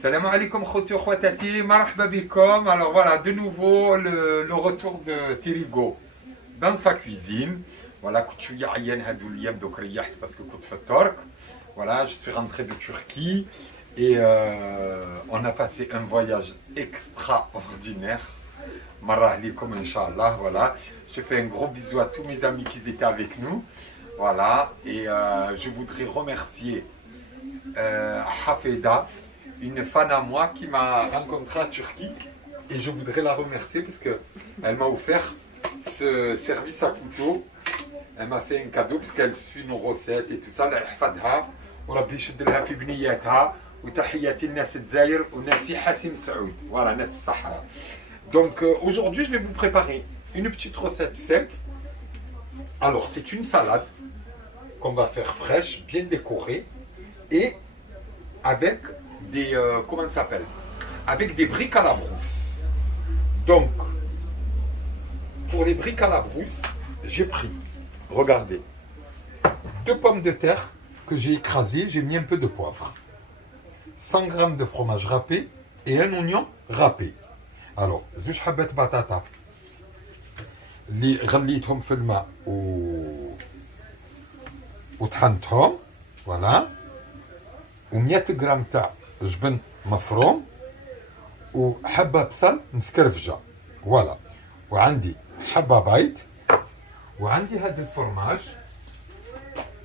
Salam alaikum khouti wa khouatati, marhaba bikom. Alors voilà, de nouveau le retour de Tirigo dans sa cuisine. Voilà, parce que voilà, je suis rentré de Turquie et on a passé un voyage extraordinaire. Marah alaikum inshallah, voilà. Je fais un gros bisou à tous mes amis qui étaient avec nous. Voilà, et je voudrais remercier Hafeda, une fan à moi qui m'a rencontré à Turquie, et je voudrais la remercier parce qu'elle m'a offert ce service à couteau. Elle m'a fait un cadeau parce qu'elle suit nos recettes et tout ça. وربي يشد لها في بنياتها وتحياتي لناس الجزائر وناسي حاسم سعود. Voilà, ناس الصحراء. Donc aujourd'hui je vais vous préparer une petite recette simple. Alors c'est une salade qu'on va faire fraîche, bien décorée, et avec des comment ça s'appelle, avec des briques à la brousse. Donc pour les briques à la brousse, j'ai pris, regardez, 2 pommes de terre que j'ai écrasées, j'ai mis un peu de poivre, 100 g de fromage râpé et un oignon râpé. Alors زوج حبات بطاطا اللي غليتهم في الماء وطحنتهم، فوالا، و100 غرام تاع جبن مفروم، وحبه بصل مسكرفجه، فوالا، وعندي حبه بيض، وعندي هذا الفرماج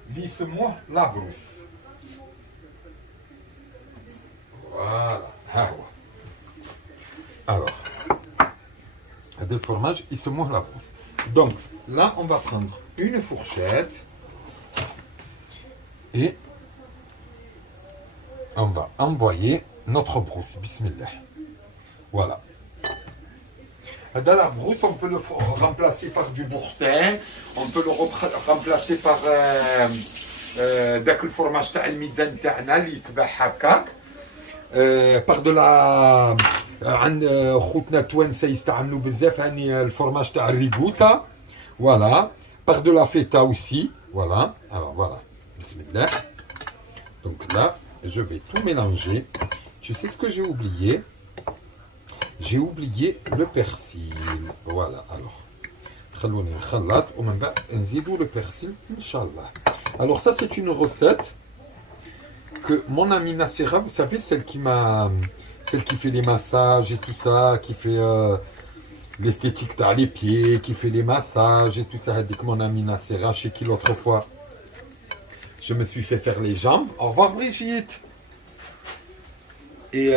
اللي يسموه لابروس، فوالا، ها هو. Alors, هذا الفرماج يسموه لابروس. Donc là on va prendre une fourchette et on va envoyer notre brousse. Bismillah. Voilà. Dans la brousse, on peut le remplacer par du boursin, on peut le remplacer par داك الفرماج تاع الميزان تاعنا اللي يتباع هكاك، par de la عند خوتنا التوانسه يستعملوا بزاف هاني الفرماج تاع الريغوتا، voilà, par de la feta aussi, voilà. Alors voilà, bismillah. Donc là je vais tout mélanger. Tu sais ce que j'ai oublié? J'ai oublié le persil. Voilà, alors خلوني نخلط ومن بعد نزيدوا le persil inchallah. Alors ça c'est une recette que mon amie Nassera, vous savez, celle qui fait les massages et tout ça, qui fait l'esthétique dans les pieds, qui fait les massages et tout ça, elle dit que mon amie Nassera, chez qui l'autre fois je me suis fait faire les jambes. Au revoir Brigitte. Et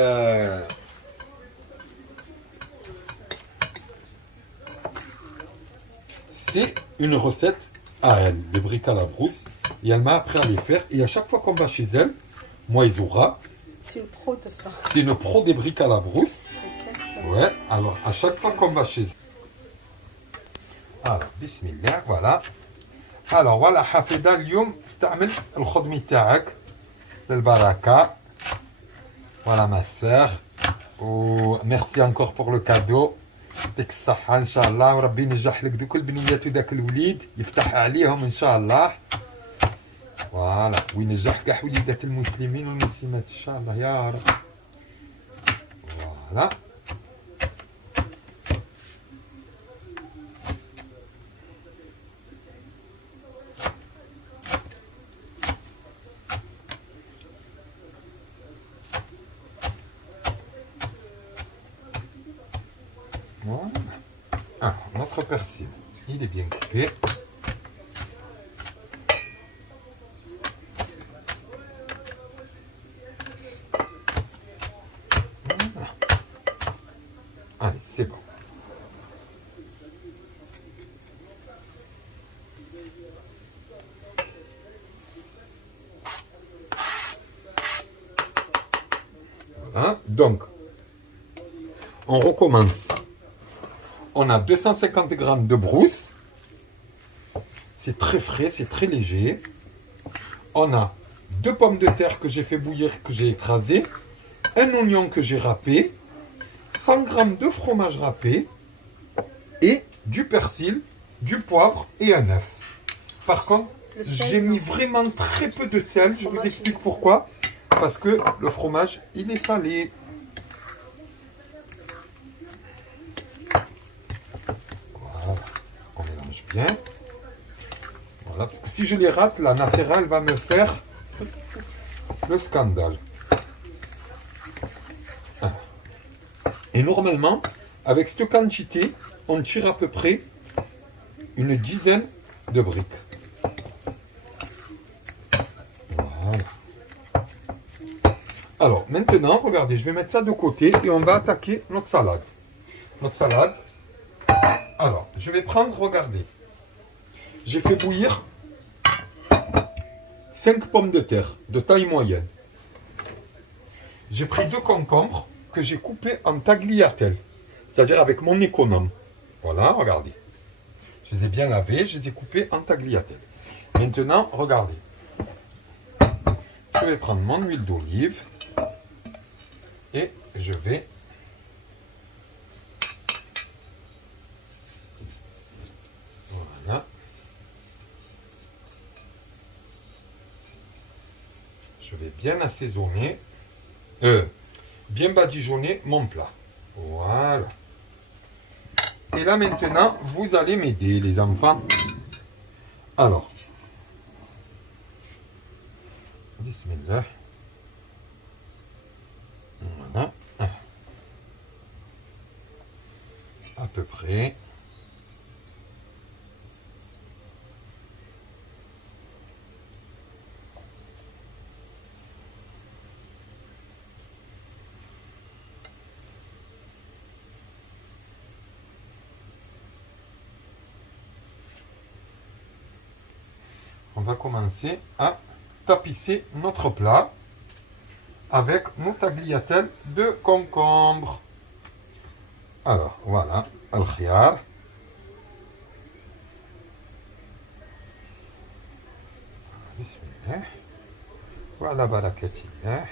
c'est une recette à elle, des briques à la brousse, et elle m'a appris à les faire, et à chaque fois qu'on va chez elle, moi Isoura, c'est une pro de ça. C'est une pro des briques à la brousse. Exactement. Ouais, alors à chaque fois qu'on va chez elle. Alors, bismillah, voilà. Alors voilà, حفيدة اليوم استعمل الخضمي تاعك للبركة. Voilà ma sœur. Merci encore pour le cadeau. يعطيك الصحة إن شاء الله، وربي ينجح لك دوك البنيات وداك الوليد، يفتح عليهم إن شاء الله. فوالا، وينجح كاع وليدات المسلمين والمسلمات إن شاء الله يا رب. فوالا. Voilà. Alors, notre persil, il est bien coupé. Voilà. Allez, c'est bon. Voilà. Donc, on recommence. On a 250 g de brousse. C'est très frais, c'est très léger. On a 2 pommes de terre que j'ai fait bouillir, que j'ai écrasé. Un oignon que j'ai râpé. 100 g de fromage râpé. Et du persil, du poivre et un œuf. Par contre, j'ai mis vraiment très peu de sel. Je vous explique pourquoi. parce que le fromage, il est salé. Voilà, on mélange bien. Voilà, parce que si je les rate, la nacera, elle va me faire le scandale. Et normalement, avec cette quantité, on tire à peu près une dizaine de briques. Voilà. Alors, maintenant, regardez, je vais mettre ça de côté et on va attaquer notre salade. Notre salade. Alors, je vais prendre, regardez. J'ai fait bouillir 5 pommes de terre de taille moyenne. J'ai pris 2 concombres que j'ai coupés en tagliatelle, c'est-à-dire avec mon économe. Voilà, regardez. Je les ai bien lavés, je les ai coupés en tagliatelle. Maintenant, regardez. Je vais prendre mon huile d'olive et je vais voilà. Je vais bien assaisonner, bien badigeonner mon plat. Voilà. Et là maintenant, vous allez m'aider les enfants. Alors, bismillah. Voilà. À peu près. On va commencer à tapisser notre plat avec nos tagliatelles de concombre. Alors, voilà, al-khiyar. Bismillah. Voilà, barakatillah.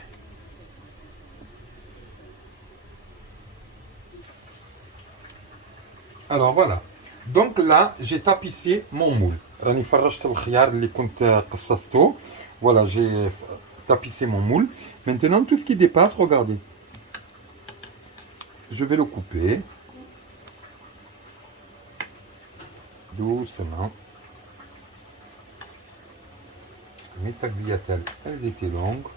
Alors, voilà. Donc là, j'ai tapissé mon moule. راني فرشت الخيار اللي كنت قصصته. Voilà, j'ai tapissé mon moule. Maintenant, tout ce qui dépasse, regardez. Je vais le couper. Doucement. Mes tagliatelles, elles étaient longues.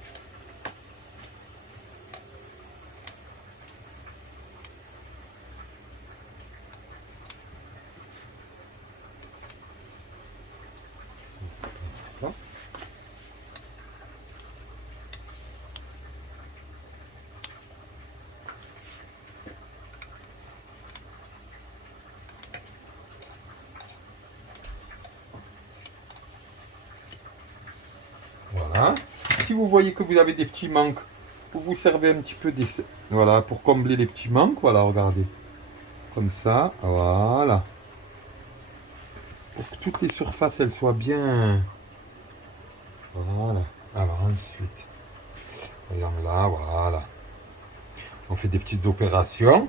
Voilà. Si vous voyez que vous avez des petits manques, vous vous servez un petit peu des... Voilà, pour combler les petits manques. Voilà, regardez. Comme ça, voilà. Pour que toutes les surfaces, elles soient bien... Voilà. Alors ensuite, voyons là, voilà. On fait des petites opérations.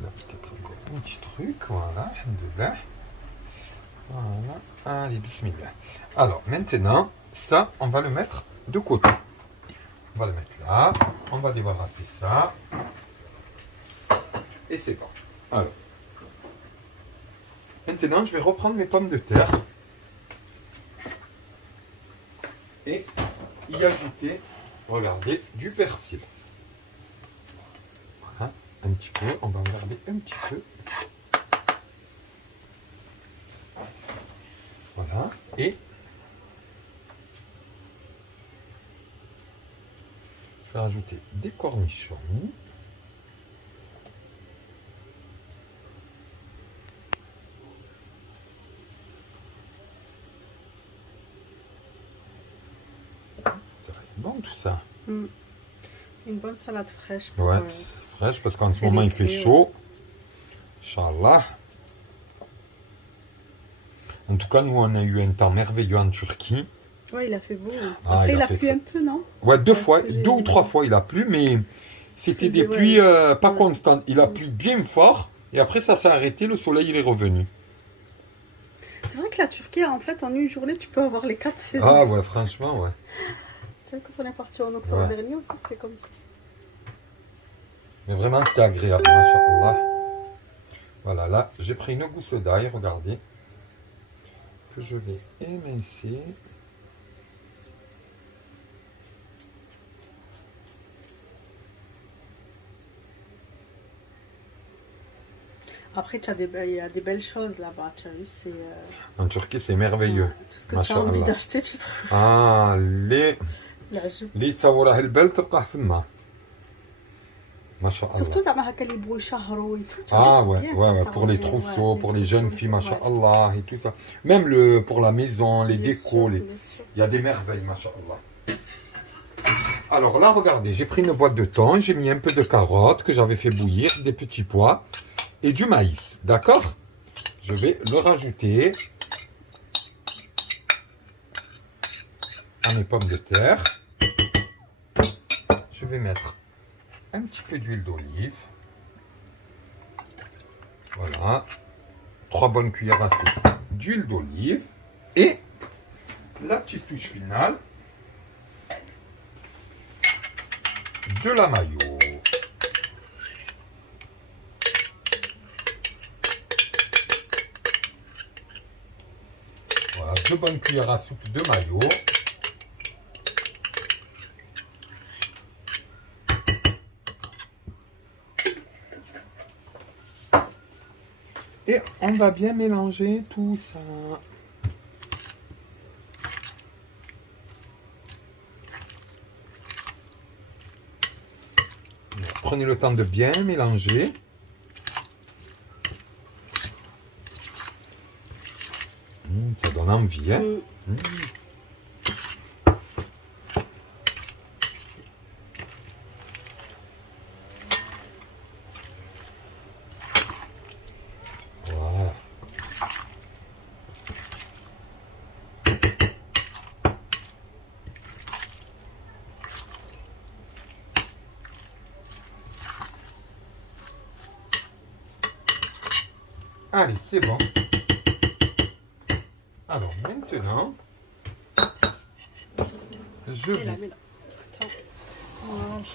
Peut-être encore un petit truc, voilà, alhamdoulilah. Voilà, allez, bismillah. Alors, maintenant, ça, on va le mettre de côté. On va le mettre là, on va débarrasser ça. Et c'est bon. Alors, maintenant, je vais reprendre mes pommes de terre et y ajouter, regardez, du persil. Voilà, un petit peu, on va en garder un petit peu. Voilà, et je vais rajouter des cornichons. Ça va être bon tout ça. Une bonne salade fraîche. Ouais, fraîche parce qu'en ce moment il fait chaud. Inch'Allah. En tout cas, nous on a eu un temps merveilleux en Turquie. Ouais, il a fait beau. Ah, Après, il a fait plu très... un peu, non? Ouais, deux ou trois fois il a plu, mais c'était des pluies pas constantes. Il a plu bien fort, Et après, ça s'est arrêté, le soleil, il est revenu. C'est vrai que la Turquie, en fait, en une journée, tu peux avoir les 4 saisons. Ah ouais, franchement, ouais. Tu vois, quand on est parti en octobre Ouais. dernier aussi, c'était comme ça. Mais vraiment, c'était agréable, machallah. Voilà, là, j'ai pris une gousse d'ail, regardez. Que je vais émincer. Après, il y a des belles choses là-bas, tu as vu, c'est... En Turquie, c'est merveilleux. tout ce que tu as envie Machallah. d'acheter, tu trouves. Ah, اللي تصورها البلد تلقاه في الماء. ما شاء الله. Surtout, زعما هكا اللي يبغوا يشهروا et tout. Tu Ah vois, ouais, c'est bien, ouais, ça, ouais, ça pour les revient, trousseaux, ouais, pour les jeunes trousseaux, filles, ouais. machallah, et tout ça. Même pour la maison, les Bien décos, sûr, bien sûr. il y a des merveilles, machallah. Alors là, regardez, j'ai pris une boîte de thon, j'ai mis un peu de carottes que j'avais fait bouillir, des petits pois et du maïs, d'accord? Je vais le rajouter à mes pommes de terre. Je vais mettre un petit peu d'huile d'olive. Voilà. 3 bonnes cuillères à soupe d'huile d'olive. Et la petite touche finale de la mayo. Voilà, 2 bonnes cuillères à soupe de mayo. Et on va bien mélanger tout ça. Prenez le temps de bien mélanger. Ça donne envie, hein? Voilà. Allez, c'est bon. Alors maintenant, je ميلا vais... ميلا. Attends.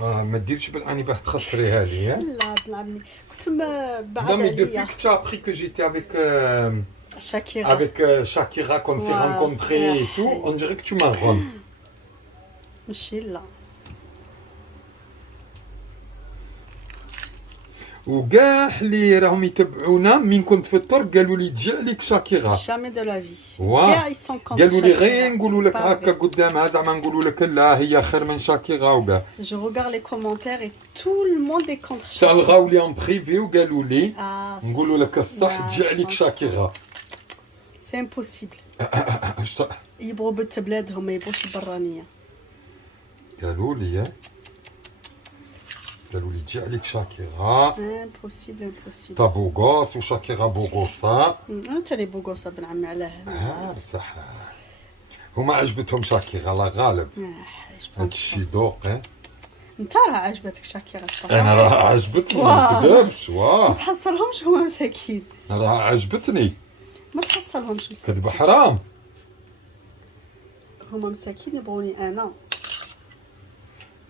ما تديرش بالاني باه تخسريها لي. لا ابن عمي كنت بعد Non mais depuis عليا que tu as appris que j'étais avec شاكيرا. Shakira, qu'on s'est Wow. rencontrés et tout, on dirait que tu marronnes. ماشي لا. وكاع اللي راهم يتبعونا من كنت في الطرق قالوا لي تجي عليك شاكيرا. Jamais de la vie. واه. كاع ils sont contre قالوا لي Shakira. غير نقولوا لك C'est pas هكا vrai. قدامها زعما نقولوا لك لا هي خير من شاكيرا وكاع. Je regarde les commentaires et tout le monde est contre Shakira. تلغاو لي ان بريفي وقالوا لي Ah, نقولوا لك الصح تجي عليك شاكيرا. c'est impossible. أشت- يبغوا بنت بلادهم ما يبغوش البرانية. قالوا لي تجي عليك شاكيرا. Impossible, impossible. تا بوغوس وشاكيرا بوغوسا. انت اللي بوغوصة بن عمي علاه. صح. هما عجبتهم شاكيرا الله غالب. je هادشي pense pas. ذوق. انت راه عجبتك شاكيرا صراحة. انا راه عجبتني ما واه. نكذبش. ما واه تحصلهمش هما مساكين. راه عجبتني. ما تحصلهمش مساكين. كذب حرام. هما مساكين يبغوني انا.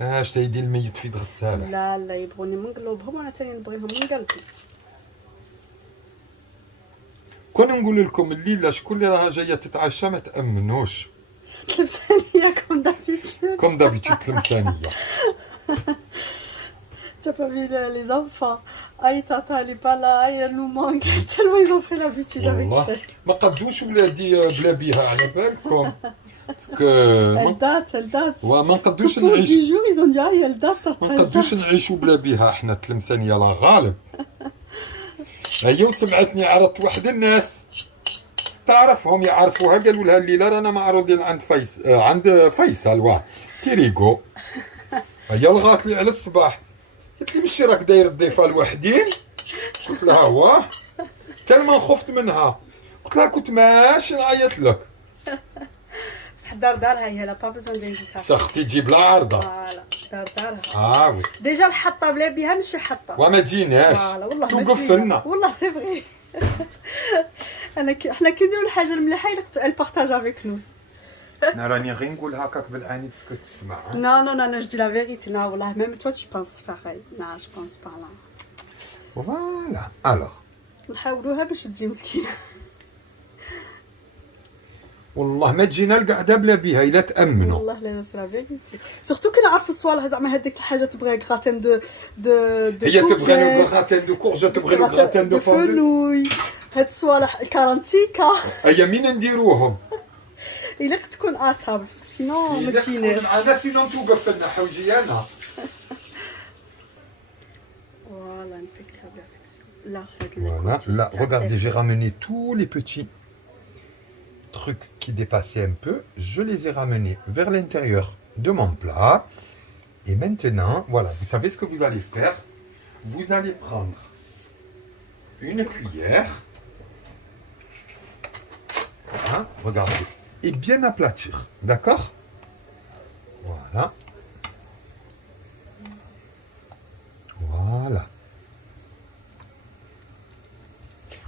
اش تيدي الميت في غسالة. لا لا يبغوني من قلوبهم وانا تاني نبغيهم من قلبي. كون نقول لكم الليله شكون اللي راها جايه تتعشى ما تامنوش. تلمسانية comme d'habitude. كوم دابيتود تلمسانيه. Tu as pas vu les enfants. Aïe tata elle est pas là, aïe elle nous manque. Tellement ils ont pris l'habitude avec والله elle. ما قدوش ولادي بلا بيها على بالكم. Elle date. وما نقدوش Au bout نعيش 10 jours ils ont dit aïe elle date tata. ما elle نقدوش date. نعيشوا بلا بيها احنا التلمسانيه لا غالب. هي وسمعتني عرضت واحد الناس تعرفهم يعرفوها قالوا لها الليله رانا معروضين عند فيصل واه تيريغو. هي لغات لي على الصباح قلت لي مشي راك داير الضيفه لوحدين. قلت لها واه تلما خفت منها. قلت لها كنت ماشي نعيط لك. بصح دارها هي لا با بوزون دانفيتاسيون. سختي تجيب لا عارضه. فوالا دارها. وي ديجا الحطه بلا بها ماشي حطه. وما تجيناش. فوالا والله ما توقف تجينا. لنا. والله سي فغي. حنا كي نديرو الحاجه المليحه البارطاج افيك نو. انا راني غير نقول هكاك بالعاني باسكو تسمع. Non, non, non, non, je dis la vérité. Non, voilà, même toi, tu penses pareil. Non, je pense pas là. فوالا الوغ نحاولوها باش تجي مسكينة. والله ما تجينا القعده بلا بها الا تامنوا. والله لا سي لا فيريتي. سورتو كي نعرفوا الصوالح زعما هذيك الحاجه تبغي غراتين دو هي تبغي لو غراتين دو كورج تبغي لو غراتين دو فondue. فلوي. هاد الصوالح الكارانتيكا هيا مين نديروهم؟ الا تكون اتابل باسكو سينو ما تجيناش. انا سينو توقف لنا حوجي انا. فوالا نفكها بيعطيك لا هاد Voilà, là, regardez, j'ai ramené tous les petits trucs qui dépassaient un peu. Je les ai ramenés vers l'intérieur de mon plat. Et maintenant, voilà, vous savez ce que vous allez faire. Vous allez prendre une cuillère. Hein, regardez. Et bien aplatir. D'accord? Voilà. Voilà.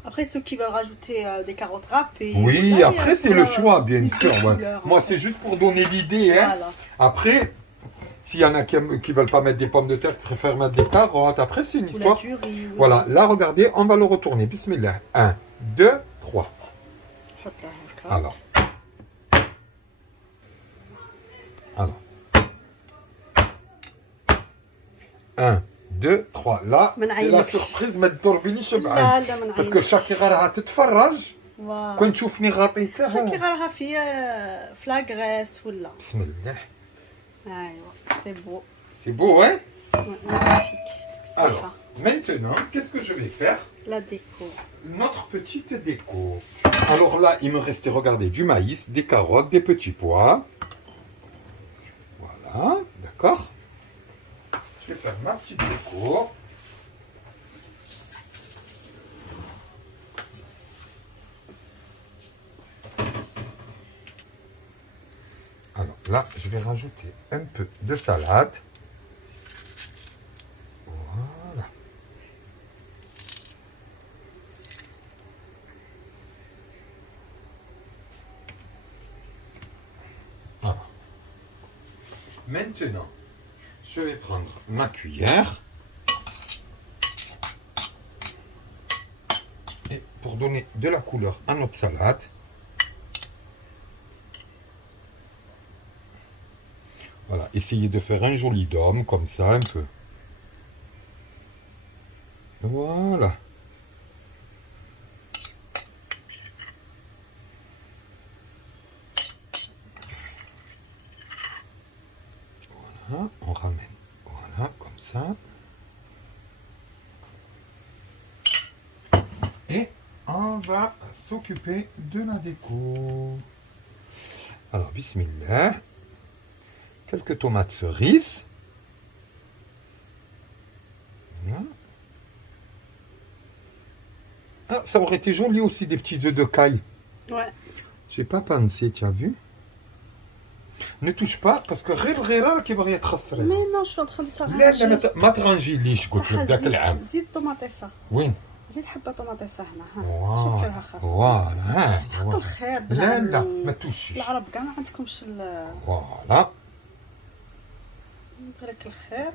Après, ceux qui veulent rajouter des carottes râpées. Oui, voilà, après c'est le choix, bien plus de sûr. Ouais. couleurs, Moi, en c'est fait. juste pour donner l'idée. Hein. Voilà. Après, s'il y en a qui veulent pas mettre des pommes de terre, qui préfèrent mettre des carottes, après c'est une Ou la histoire. durée, oui. Voilà, là regardez, on va le retourner. Bismillah. 1, 2, 3. حطها هكا. Alors. Alors. 1, 2, 3. Là, ما c'est la نعيطش. surprise. ما تضربينيش لا بعين. لا ما باسكو نعيطش. الشاكيرة راها تتفرج. فوالا. كون تشوفني غطيتها. شاكي راها في فلاغريس ولا. بسم الله. ايوا سي بو. C'est beau, hein? ماغنيفيك. Alors, maintenant, qu'est-ce que je vais faire? لا ديكو. Notre petite déco. Alors là, il me restait, regardez, du maïs, des carottes, des petits pois. Voilà, d'accord? Je vais faire ma petite déco. Alors là, je vais rajouter un peu de salade. Voilà. Voilà. Maintenant, je vais prendre ma cuillère. Et pour donner de la couleur à notre salade, voilà, essayez de faire un joli dôme, comme ça, un peu. Voilà. Voilà, on ramène. Voilà, comme ça. Et on va s'occuper de la déco. Alors, bismillah. Quelques tomates cerises. Voilà. Ah, ça aurait été joli aussi des petits œufs de caille. Ouais. J'ai pas pensé, tu as vu? Ne touche pas parce que غير الغيره كيبغي يتخسر. مي نو شو ان تران دو لا لا ما ترانجيليش قلت لك ذاك العام. زيد طوماطيسه. وين؟ زيد حبه طوماطيسه هنا ها. شوف فوالا كيفها خاصه. فوالا ها حط الخير. لا لا ما توشيش. العرب كاع ما عندكمش فوالا نبغي لك الخير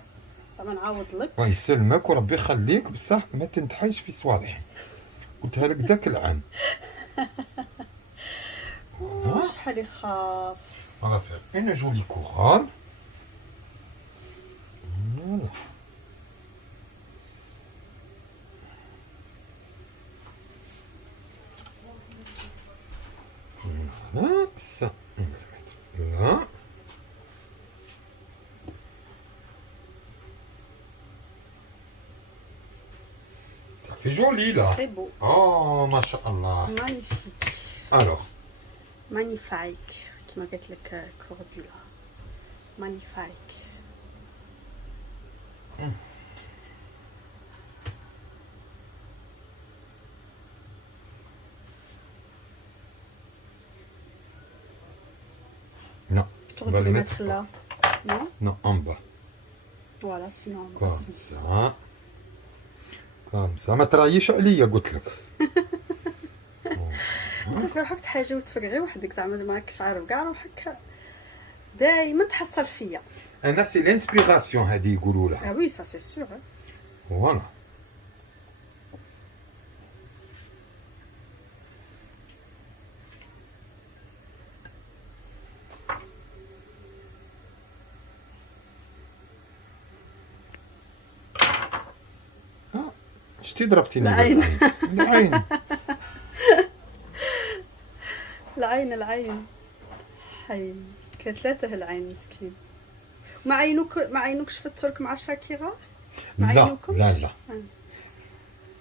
زعما نعاود لك. الله يسلمك وربي يخليك بصح ما تنتحيش في صوالح. قلتها لك ذاك العام. شحال يخاف. On va faire une jolie couronne. Voilà. Voilà, ça, on va le mettre là. Ça fait joli là. Très beau. Oh, masha'Allah. Magnifique. Alors, Magnifique. كما قلت لك كوردولا. Magnifique. va les mettre mettre là. Non? Non, en bas. Voilà, sinon. Comme ça. Comme ça. ما ترايش عليا قلت لك. انت في روحك حاجه وتفرغي وحدك زعما ما راكش عارف كاع روحك دائما تحصل فيا. انا سي الانسبيراسيون هذه يقولوا لها. اه وي سا سي سور. فوالا. شتي ضربتيني العين. العين. العين حي كثلاثه العين مسكين. ما عينوكش في الترك مع شاكيرا؟ ما لا عينوكمش؟ لا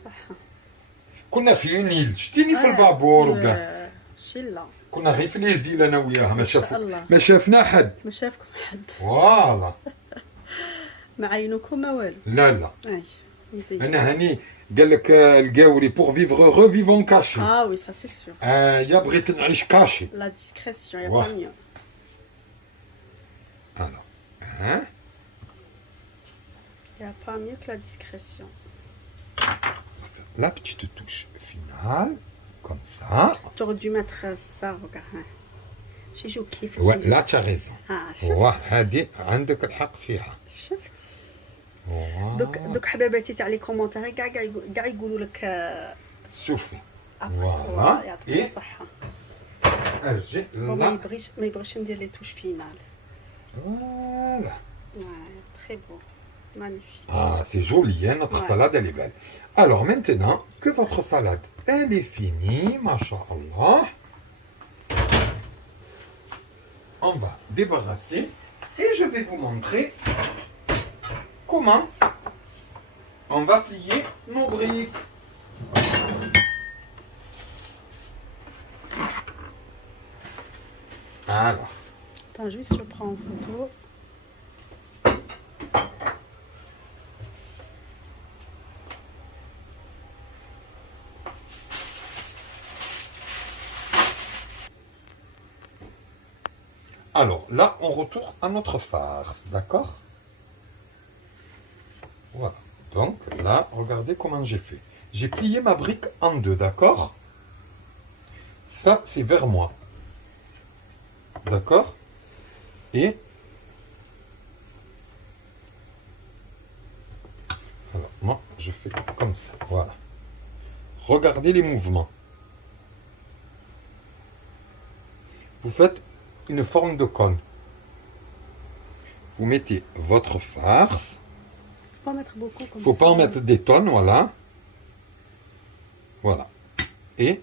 صح. كنا في نيل شتيني في البابور وكاع شيلا كنا غير في ليز ديال انا وياها ما شاء الله. ما شافنا حد. ما شافكم حد. فوالا. ما عينوكم ما والو. لا اي مزيان. انا هاني قال لك القاوري بور فيفغ هورو فيفون كاشي. وي سا سي سور. يا بغيت نعيش كاشي. لا ديسكريسيون يا واه. با ميو. Alors, Il n'y a pas mieux que la discrétion. la petite touche finale, comme ça. Tu aurais dû mettre ça, regarde. J'ai joué au kiff. Ouais, là tu as raison. شفت. هذه عندك الحق فيها. شفت. Voilà. دوك حباباتي تاع لي كومونتير كاع يقولوا لك شوفي. فوالا يعطيك إيه؟ الصحة. ارجع ما لا. يبغيش ندير لي توش فينال. Voilà. Très beau. Magnifique. Ah, c'est joli, hein, notre Ouais. salade, elle est belle. Alors maintenant que votre salade, elle est finie, masha'Allah, on va débarrasser et je vais vous montrer comment on va plier nos briques. Alors, Attends, juste je prends en photo. alors là, on retourne à notre farce, d'accord? Voilà. Donc là, regardez comment j'ai fait. J'ai plié ma brique en deux, d'accord? Ça, c'est vers moi. D'accord? Et alors, moi, je fais comme ça. Voilà. Regardez les mouvements. Vous faites une forme de cône. Vous mettez votre farce. Faut pas mettre beaucoup comme Faut ça. pas en mettre des tonnes, voilà. Voilà. Et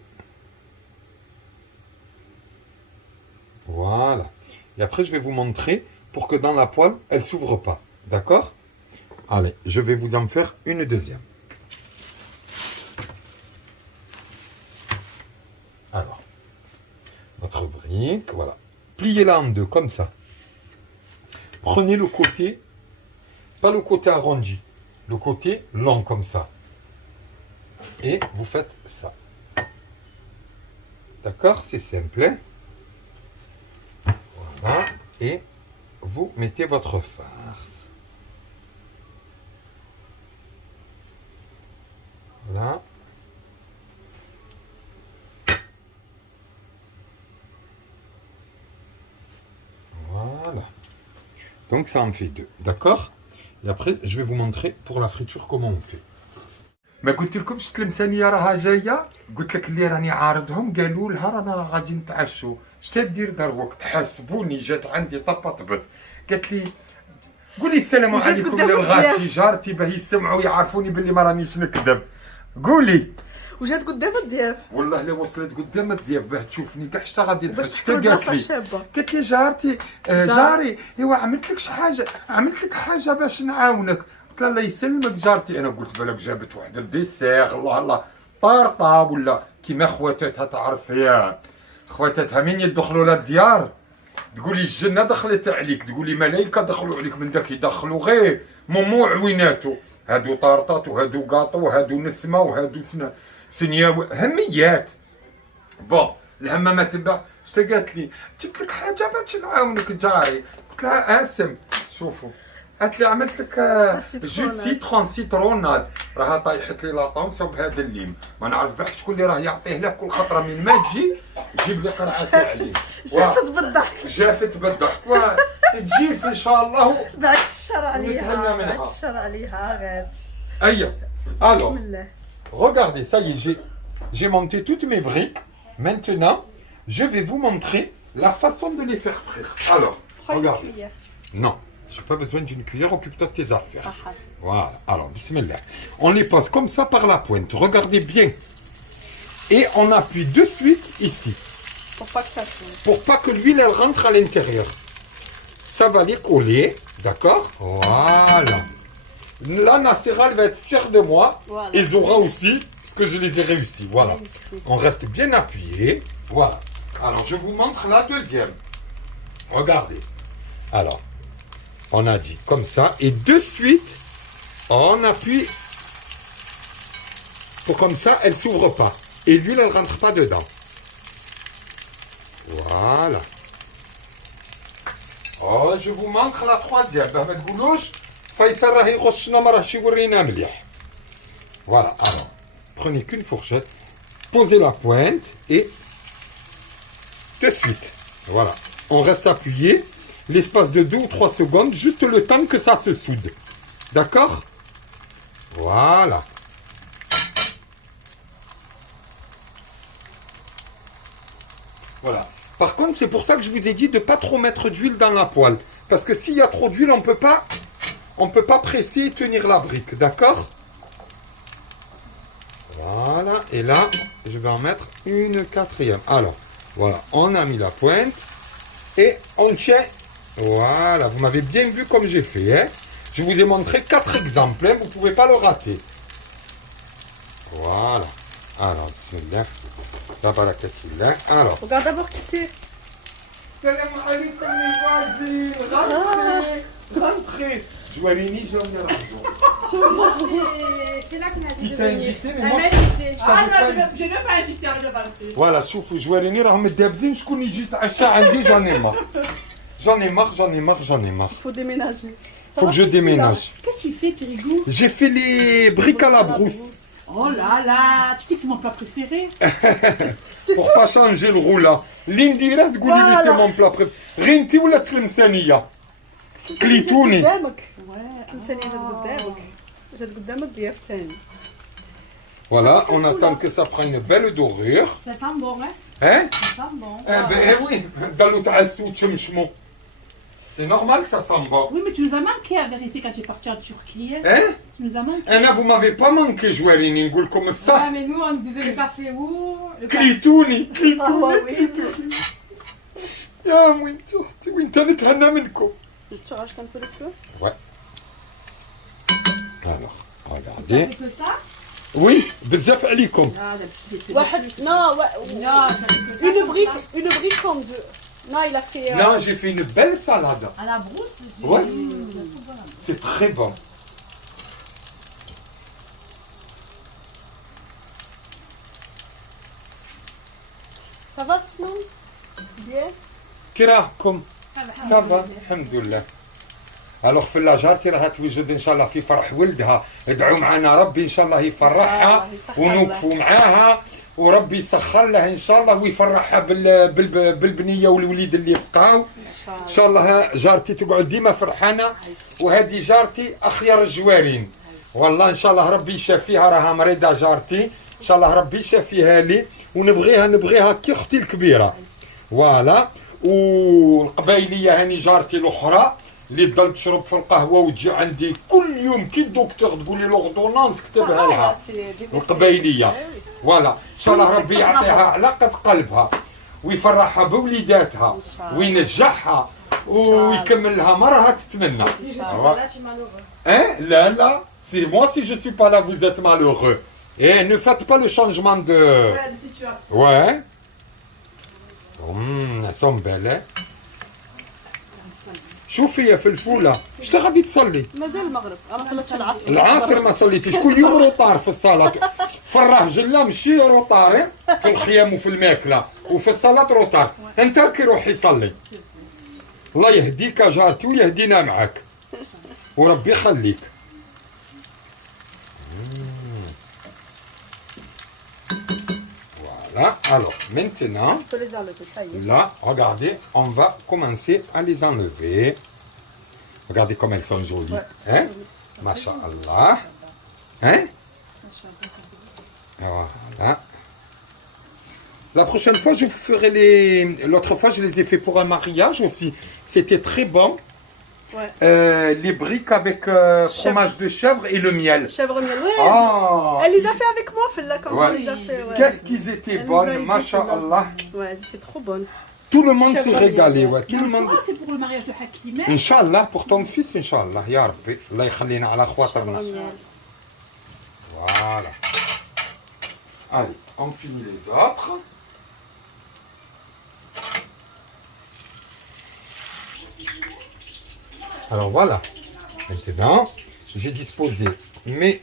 voilà. Et après, je vais vous montrer pour que dans la poêle, elle s'ouvre pas. D'accord? Allez, je vais vous en faire une deuxième. Alors, notre brique, voilà. Pliez-la en deux, comme ça. Prenez le côté, pas le côté arrondi, le côté long comme ça. Et vous faites ça. D'accord? C'est simple. Hein? Voilà. Et vous mettez votre farce. Voilà. Voilà. Donc ça en fait deux. D'accord? Et après, je vais vous montrer pour la friture comment on fait. ما قلت لكمش التلمسانيه راها جايه قلت لك اللي راني عارضهم قالوا لها رانا غادي نتعشوا اش تدير دروك تحاسبوني جات عندي طبطبت قالت لي قولي السلام وجات عليكم قدام للغاشي الضياف. جارتي باه يسمعوا يعرفوني باللي ما رانيش نكذب قولي وجات قدام الضياف والله لا وصلت قدام الضياف باه تشوفني كاع حتى غادي باش نحس تحكي حتى قالت بلاصه لي شابه. قالت لي جارتي جاري ايوا عملت لك شي حاجه عملت لك حاجه باش نعاونك قلت لها الله يسلمك جارتي انا قلت بالك جابت واحد الديسير الله الله طارطه ولا كيما خواتاتها تعرف هي خواتاتها من يدخلوا للديار تقولي الجنه دخلت عليك تقولي ملائكه دخلوا عليك من داك يدخلوا غير مومو عويناتو هادو طارطات وهادو قاطو وهادو نسمه وهادو سنياو هميات بون الهمه ما تبع شتا قالت لي جبت لك حاجه باش نعاونك جاري. قلت لها اسم شوفوا. قالت لي عملت لك جو سيترون سيتروناد. راها طايحت لي لاطونسيون بهذا الليم. ما نعرف بح شكون اللي راه يعطيه لك كل خطره من ما تجي تجيب لي قرعه تاع عليم. جافت بالضحك. جافت بالضحك. تجي ان شاء الله. بعد الشر عليها. نتهنى منها. بعد الشر عليها غاد. ايوه. Alors, بسم الله. regardez, ça y est, j'ai monté toutes mes briques. Maintenant, je vais vous montrer la façon de les faire frire. Alors, regardez. Non, je n'ai pas besoin d'une cuillère, occupe-toi de tes affaires. صح. Voilà, alors, bismillah. On les passe comme ça par la pointe, regardez bien. Et on appuie de suite ici, Pour pas que ça tourne. pour pas que l'huile elle rentre à l'intérieur. Ça va les coller, d'accord? Voilà. Là, Nassira, elle va être fière de moi. Voilà. Et Zora aussi, parce que je les ai réussis. Voilà. Réussi. On reste bien appuyé. Voilà. Alors, je vous montre la deuxième. Regardez. Alors, on a dit comme ça. Et de suite, on appuie pour comme ça, elle ne s'ouvre pas. Et l'huile, elle ne rentre pas dedans. Voilà. Oh, je vous montre la troisième. ما تقولوش فيصل راه يغشنا ما راهش يورينا مليح. Voilà. Alors, prenez qu'une fourchette, posez la pointe et de suite. Voilà. On reste appuyé l'espace de 2 ou 3 secondes, juste le temps que ça se soude. D'accord? Voilà. Voilà. Par contre, c'est pour ça que je vous ai dit de ne pas trop mettre d'huile dans la poêle. Parce que s'il y a trop d'huile, on peut pas presser et tenir la brique. D'accord? Voilà. Et là, je vais en mettre une quatrième. Alors, voilà. On a mis la pointe. Et on tient. Voilà. Vous m'avez bien vu comme j'ai fait. Hein? Je vous ai montré 4 exemples. Hein? Vous ne pouvez pas le rater. Voilà. Alors, bismillah. Tabarakallah. Alors. Regarde d'abord qui c'est. Salam alaikum les voisines. Rentrez. Rentrez. Jouarini, je viens C'est là qu'il m'a dit Il de t'a venir. invité, mais Elle moi- m'a invité. Ah non, je ne vais pas inviter à rentrer. Voilà, شوفوا جواريني راهم مدابزين شكون يجي يتعشى عندي j'en ai marre. J'en ai marre, j'en ai marre, j'en ai marre. Il faut déménager. Faut que je déménage. Qu'est-ce que tu fais, Thierry? J'ai fait les briques à la brousse Oh là là, tu sais que c'est mon plat préféré. C'est pour tout. pas changer le roulant. L'indira تقولي لي Voilà. c'est mon plat préféré. غنتي ولا تلمسانية؟ كليتوني. قدامك. Ouais. تنساني جات قدامك. جات قدامك ضياف تاني. Voilà, on attend que ça prenne une belle dorure. Ça sent bon, hein? Hein? Ça sent bon. Eh ben eh oui, قالوا تعسوا وتشمشموا. C'est normal, ça sent bon. Oui, mais tu nous as manqué en vérité quand tu es parti en Turquie. Hein? Hein? Tu nous as manqué. انا vous m'avez pas manqué جواريني نقول لكم Ouais, الصح. mais nous, on buvait le café où? Le café. كليتوني Ah كليتوني oui. يا وينتو اختي وين نتهنى منكم. Tu rajoutes un peu le feu. Alors, Tu as regardez. fait que ça? Oui, بزاف عليكم. Ah, d'habitude, il fait واحد des- non Non, tu as fait que ça. une comme brique ça. une brique en deux. Non, il a fait Non, j'ai fait une belle salade. À la brousse? Ouais. je la trouve bonne. C'est très bon. Ça va sinon? Bien. كي راكم؟ صافا الحمد لله. الوغ في جارتي راها توجد ان شاء الله في فرح ولدها، ادعوا معنا ربي ان شاء الله يفرحها ونوقفوا معاها وربي يسخر لها ان شاء الله ويفرحها بالبنيه والوليد اللي بقاو. ان شاء الله جارتي تقعد ديما فرحانه، وهذه جارتي اخير الجوارين. والله ان شاء الله ربي يشافيها، راها مريضه جارتي، ان شاء الله ربي يشافيها لي ونبغيها كي اختي الكبيره. فوالا. والقبايليه هاني جارتي الاخرى اللي تضل تشرب في القهوه وتجي عندي كل يوم كي الدكتور تقول لي لوردونانس كتبها لها. القبايليه. فوالا ان شاء الله ربي يعطيها علاقه قلبها ويفرحها بوليداتها وينجحها ويكمل لها ما راها تتمنى. Si je suis pas là, tu es malheureux. Hein? Là, c'est moi si je suis pas là, vous êtes malheureux. Et ne faites pas le changement de. Ouais, de situation. Ouais. Elles sont belles, hein? شوفي يا فلفولة، اش غادي تصلي؟ مازال المغرب. انا صليت العصر. العصر ما صليتيش، كل يوم روطار في الصلاة. في الرهجلة مشي روطاري في الخيام وفي الماكلة، وفي الصلاة روطار انت ركي روحي صلي. الله يهديك يا جارتي ويهدينا معاك وربي يخليك. Voilà, alors maintenant, Tu peux les enlever, ça y est. là, regardez, on va commencer à les enlever. Regardez comme elles sont jolies. Ouais. Hein? Masha'Allah. Hein? Voilà. La prochaine fois, je vous ferai les... L'autre fois, je les ai fait pour un mariage aussi. C'était très bon. Ouais. Les briques avec fromage de chèvre et le miel. Chèvre miel, ouais. Ah! Elle les a fait avec moi, Fella, quand Ouais. on les a fait. Ouais. Qu'est-ce qu'ils étaient Elle nous a bonnes, aidés, masha'Allah. Ouais, c'était trop bonne. Tout le monde Chèvre s'est miel, régalé, ouais. ouais. Tout le monde. C'est pour le mariage de Hakim. Inch'Allah, pour ton fils, Inch'Allah. Ya Rabbi. Allah يخلينا على Chèvre خواطرنا. miel. Voilà. Allez, on finit les autres. Alors voilà. Maintenant, j'ai disposé mes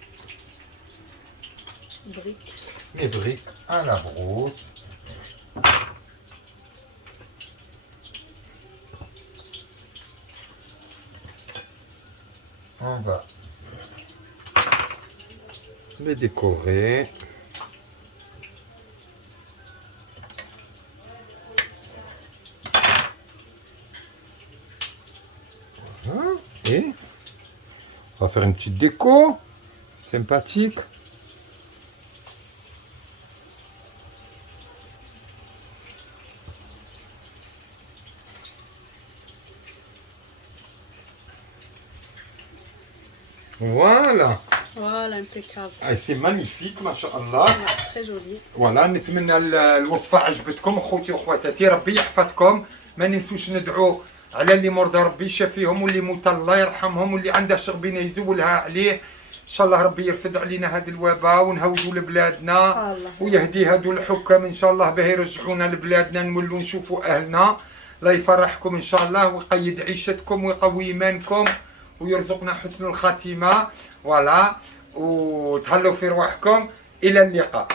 briques à la brousse. On va les décorer. Voilà. Et on va faire une petite déco sympathique. Voilà. Voilà, impeccable. Ah, c'est magnifique, masha'Allah. Ouais, très joli. فوالا نتمنى الوصفه عجبتكم اخوتي واخواتاتي ربي يحفظكم ما ننسوش ندعو على اللي مرضى ربي يشافيهم واللي موتى الله يرحمهم واللي عنده شغبينه يزولها عليه ان شاء الله ربي يرفد علينا هذا الوباء ونهودوا لبلادنا إن شاء الله. ويهدي هادو الحكام ان شاء الله باه يرجعونا لبلادنا نولوا نشوفوا اهلنا الله يفرحكم ان شاء الله ويقيد عيشتكم ويقوي ايمانكم ويرزقنا حسن الخاتمه. فوالا وتهلوا في رواحكم الى اللقاء.